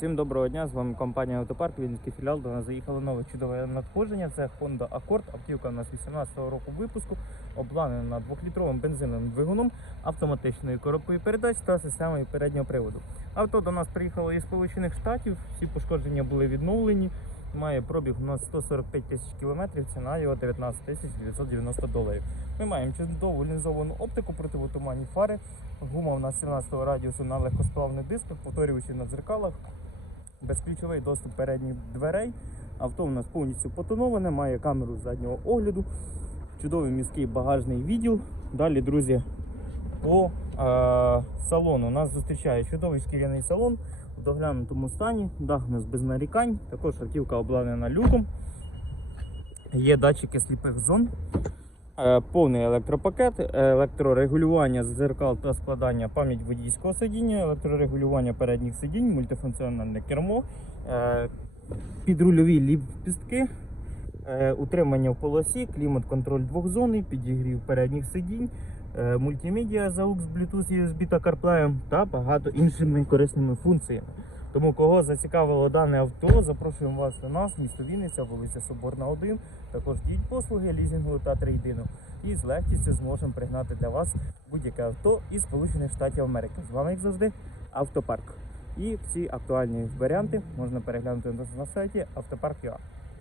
Всім доброго дня, з вами компанія Автопарк, Вінницький філіал. До нас заїхало нове чудове надходження. Це Honda Accord. Автівка у нас 18-го року випуску, обладнана 2-літровим бензиновим двигуном, автоматичною коробкою передач та системою переднього приводу. Авто до нас приїхало із Сполучених Штатів, всі пошкодження були відновлені. Має пробіг у нас 145 тисяч кілометрів, ціна його 19 тисяч 990 доларів. Ми маємо чудову лінзовану оптику, противотуманні фари, гума у нас 17 радіусу на легкосплавних дисках, повторюючи на дзеркалах, безключовий доступ передніх дверей. Авто у нас повністю потоноване, має камеру заднього огляду, чудовий міський багажний відділ. Далі, друзі, по е, салону нас зустрічає чудовий шкіряний салон в доглянутому стані, дах у нас без нарікань, також автівка обладнана люком. Є датчики сліпих зон, повний електропакет, е, електрорегулювання дзеркал та складання пам'ять водійського сидіння, електрорегулювання передніх сидінь, мультифункціональне кермо, е, підрульові ліпістки, е, утримання в полосі, клімат-контроль двохзонний, підігрів передніх сидінь, е, мультимедіа за AUX, Bluetooth, USB та CarPlay та багато іншими корисними функціями. Тому кого зацікавило дане авто, запрошуємо вас до нас, місто Вінниця, вулиця Соборна 1. Також діють послуги лізінгу та трейдину. І з легкістю зможемо пригнати для вас будь-яке авто із Сполучених Штатів Америки. З вами, як завжди, автопарк. І всі актуальні варіанти можна переглянути на сайті автопарк.ua.